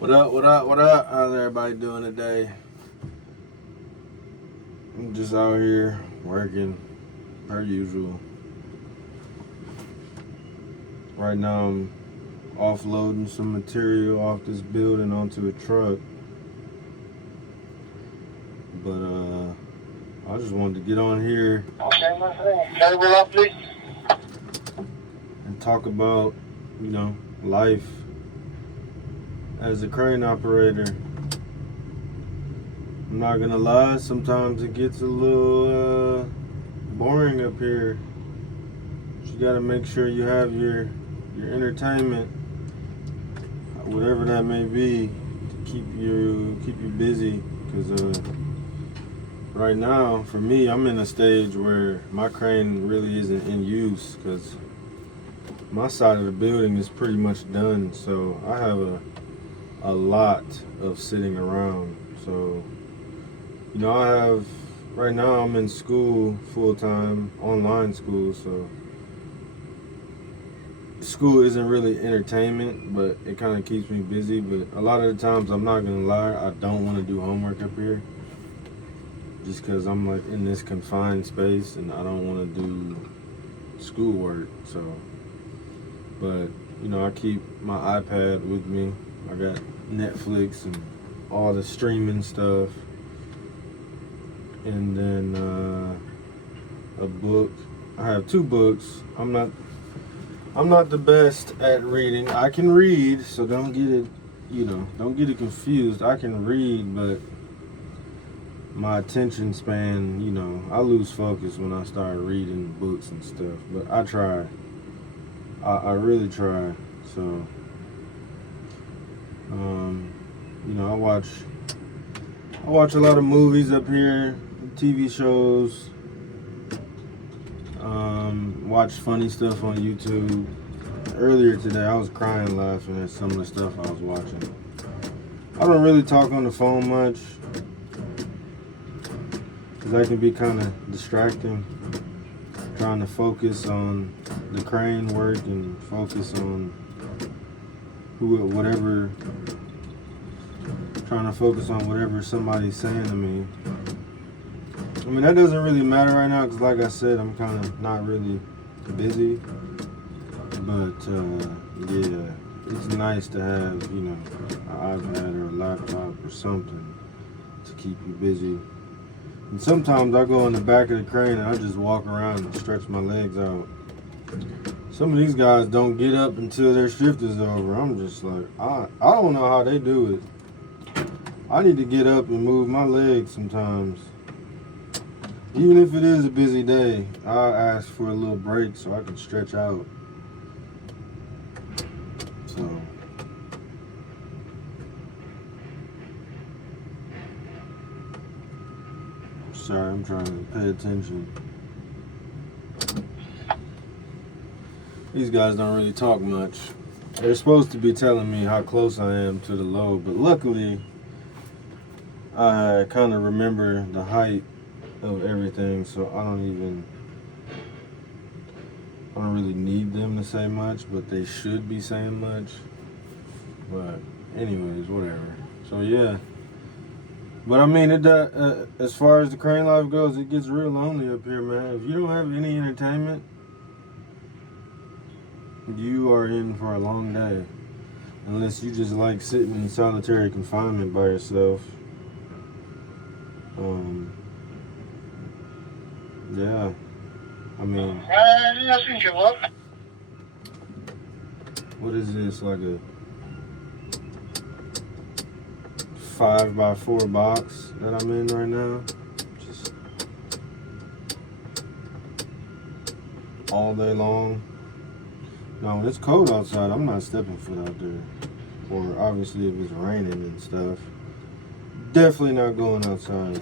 What up, what up, what up? How's everybody doing today? I'm just out here working per usual. Right now I'm offloading some material off this building onto a truck. But I just wanted to get on here and talk about, life as a crane operator. I'm not gonna lie, sometimes it gets a little boring up here. You gotta make sure you have your entertainment, whatever that may be, to keep you busy. Because right now, for me, I'm in a stage where my crane really isn't in use because my side of the building is pretty much done. So I have a lot of sitting around. So right now I'm in school full-time, online school, so school isn't really entertainment, but it kind of keeps me busy. But a lot of the times, I'm not gonna lie, I don't want to do homework up here just because I'm like in this confined space and I don't want to do schoolwork. So, but I keep my iPad with me. I got Netflix and all the streaming stuff, and then a book. I have 2 books. I'm not the best at reading. I can read, so don't get it confused. I can read, but my attention span, I lose focus when I start reading books and stuff. But I try. I really try. So, I watch a lot of movies up here, TV shows. Watch funny stuff on YouTube. Earlier today, I was crying laughing at some of the stuff I was watching. I don't really talk on the phone much because that can be kind of distracting. Trying to focus on the crane work and focus on trying to focus on whatever somebody's saying to me. I mean, that doesn't really matter right now because, like I said, I'm kind of not really busy. But, yeah, it's nice to have, an iPad or a laptop or something to keep you busy. And sometimes I go in the back of the crane and I just walk around and stretch my legs out. Some of these guys don't get up until their shift is over. I'm just like, I don't know how they do it. I need to get up and move my legs sometimes. Even if it is a busy day, I'll ask for a little break so I can stretch out. So, sorry, I'm trying to pay attention. These guys don't really talk much. They're supposed to be telling me how close I am to the load, but luckily, I kind of remember the height of everything, so I don't really need them to say much, but they should be saying much. But anyways, whatever. So yeah, but I mean, as far as the crane life goes, it gets real lonely up here, man. If you don't have any entertainment, you are in for a long day, unless you just like sitting in solitary confinement by yourself. Yeah, I mean, what is this, like a 5x4 box that I'm in right now? Just all day long. Now, when it's cold outside, I'm not stepping foot out there. Or obviously if it's raining and stuff, definitely not going outside.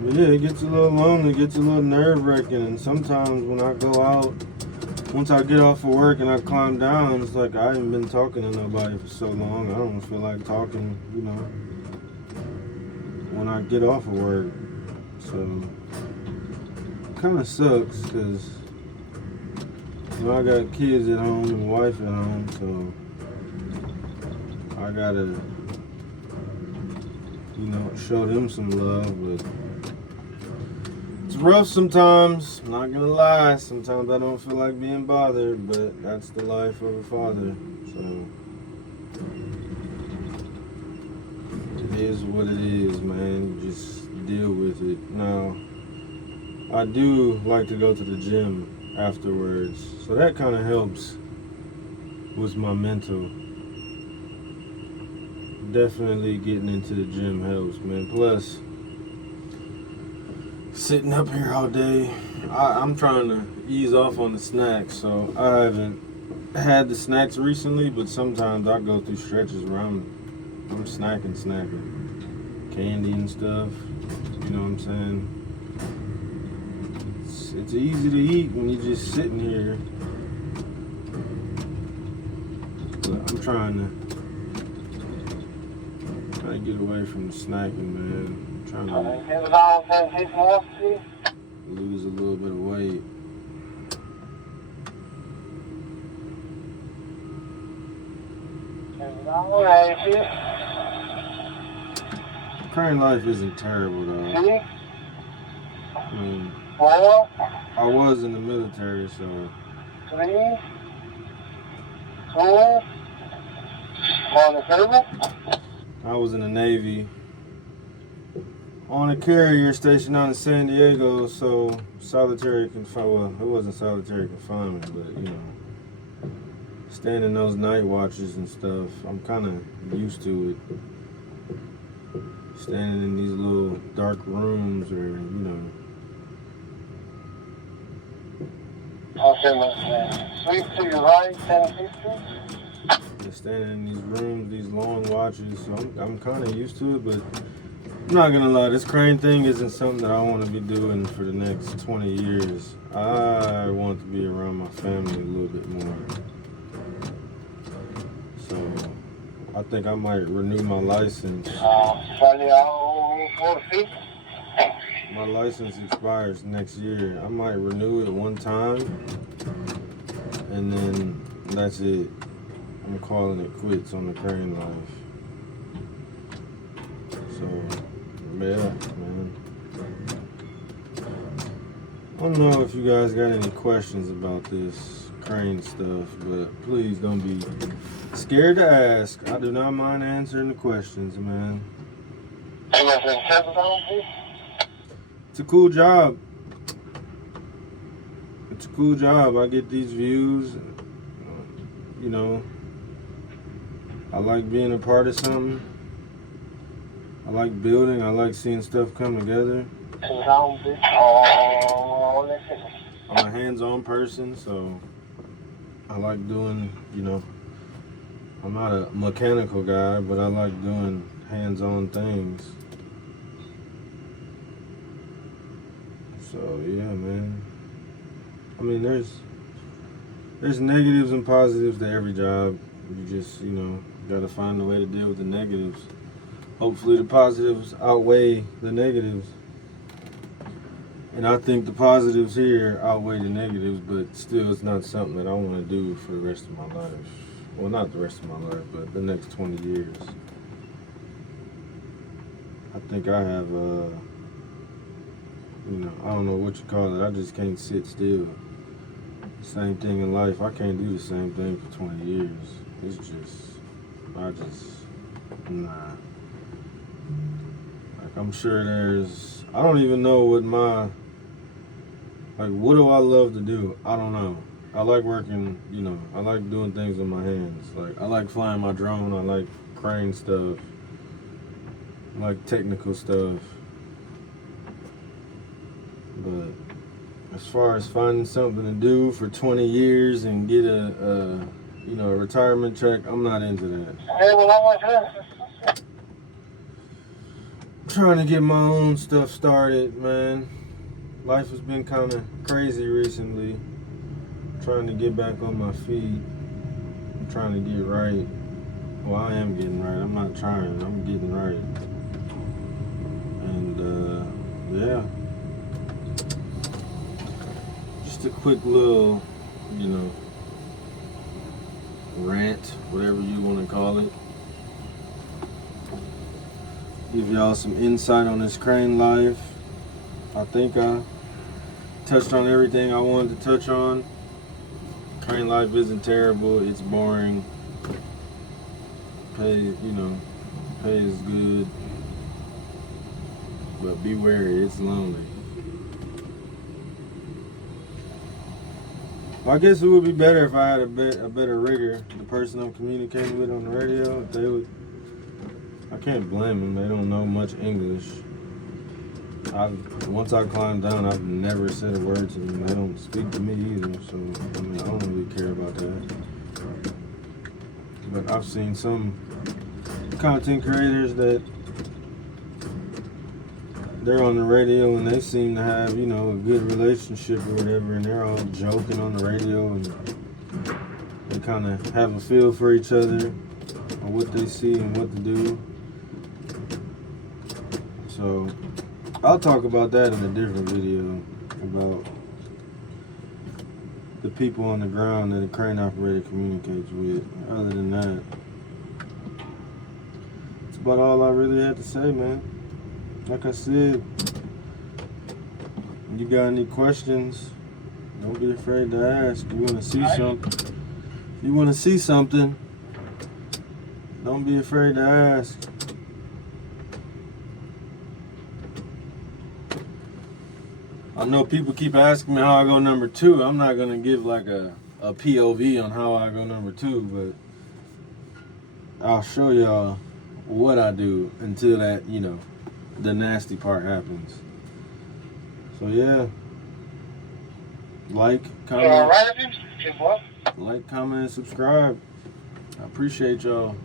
But yeah, it gets a little lonely, it gets a little nerve-wracking, and sometimes when I go out, once I get off of work and I climb down, it's like I haven't been talking to nobody for so long. I don't feel like talking, when I get off of work. So, it kind of sucks because You know, I got kids at home and wife at home, so I gotta, you know, show them some love. But it's rough sometimes, I'm not gonna lie. Sometimes I don't feel like being bothered, but that's the life of a father. So it is what it is, man. You just deal with it. Now, I do like to go to the gym afterwards, so that kind of helps with my mental. Definitely getting into the gym helps, man. Plus, sitting up here all day, I'm trying to ease off on the snacks, so I haven't had the snacks recently, but sometimes I go through stretches where I'm snacking, candy and stuff, you know what I'm saying? It's easy to eat when you're just sitting here, but I'm trying to get away from the snacking, man. I'm trying to lose a little bit of weight. Crane life isn't terrible, though. I mean, I was in the military, so. 3, 2, on the table. I was in the Navy on a carrier stationed out in San Diego, so solitary confinement. Well, it wasn't solitary confinement, but you know, staying in those night watches and stuff, I'm kind of used to it. Standing in these little dark rooms, or you know. Okay, sweep to your right, 1050. Just standing in these rooms, these long watches, so I'm kind of used to it, but I'm not gonna lie, this crane thing isn't something that I want to be doing for the next 20 years. I want to be around my family a little bit more. So I think I might renew my license. My license expires next year. I might renew it one time, and then that's it. I'm calling it quits on the crane life. So, yeah, man. I don't know if you guys got any questions about this crane stuff, but please don't be scared to ask. I do not mind answering the questions, man. It's a cool job. It's a cool job. I get these views, you know. I like being a part of something. I like building. I like seeing stuff come together. I'm a hands-on person, so I like doing, you know, I'm not a mechanical guy, but I like doing hands-on things. So, yeah, man. I mean, there's negatives and positives to every job. You just, you know, got to find a way to deal with the negatives. Hopefully the positives outweigh the negatives. And I think the positives here outweigh the negatives, but still it's not something that I want to do for the rest of my life. Well, not the rest of my life, but the next 20 years. I think I have, you know, I don't know what you call it. I just can't sit still. Same thing in life. I can't do the same thing for 20 years. It's just, nah. Like, I'm sure I don't even know what what do I love to do? I don't know. I like working, you know, I like doing things with my hands. Like, I like flying my drone. I like crane stuff. I like technical stuff. But as far as finding something to do for 20 years and get a retirement check, I'm not into that. I'm trying to get my own stuff started, man. Life has been kind of crazy recently. I'm trying to get back on my feet. I'm trying to get right. Well, I am getting right. I'm not trying. I'm getting right. And, yeah. Just a quick little you know, rant, whatever you want to call it. Give y'all some insight on this crane life. I think I touched on everything I wanted to touch on. Crane life isn't terrible. It's boring. Pay is good. But be wary, it's lonely. Well, I guess it would be better if I had a better rigger. The person I'm communicating with on the radio, if they would. I can't blame them. They don't know much English. Once I climbed down, I've never said a word to them. They don't speak to me either, so I mean, I don't really care about that. But I've seen some content creators that they're on the radio and they seem to have, you know, a good relationship or whatever, and they're all joking on the radio and they kind of have a feel for each other on what they see and what to do. So I'll talk about that in a different video, about the people on the ground that a crane operator communicates with. Other than that, it's about all I really had to say, man. Like I said, if you got any questions, don't be afraid to ask. You want to see something? If you want to see something, don't be afraid to ask. I know people keep asking me how I go number 2. I'm not going to give like a POV on how I go number 2, but I'll show y'all what I do until that, you know, the nasty part happens. So yeah, like, comment, and subscribe. I appreciate y'all.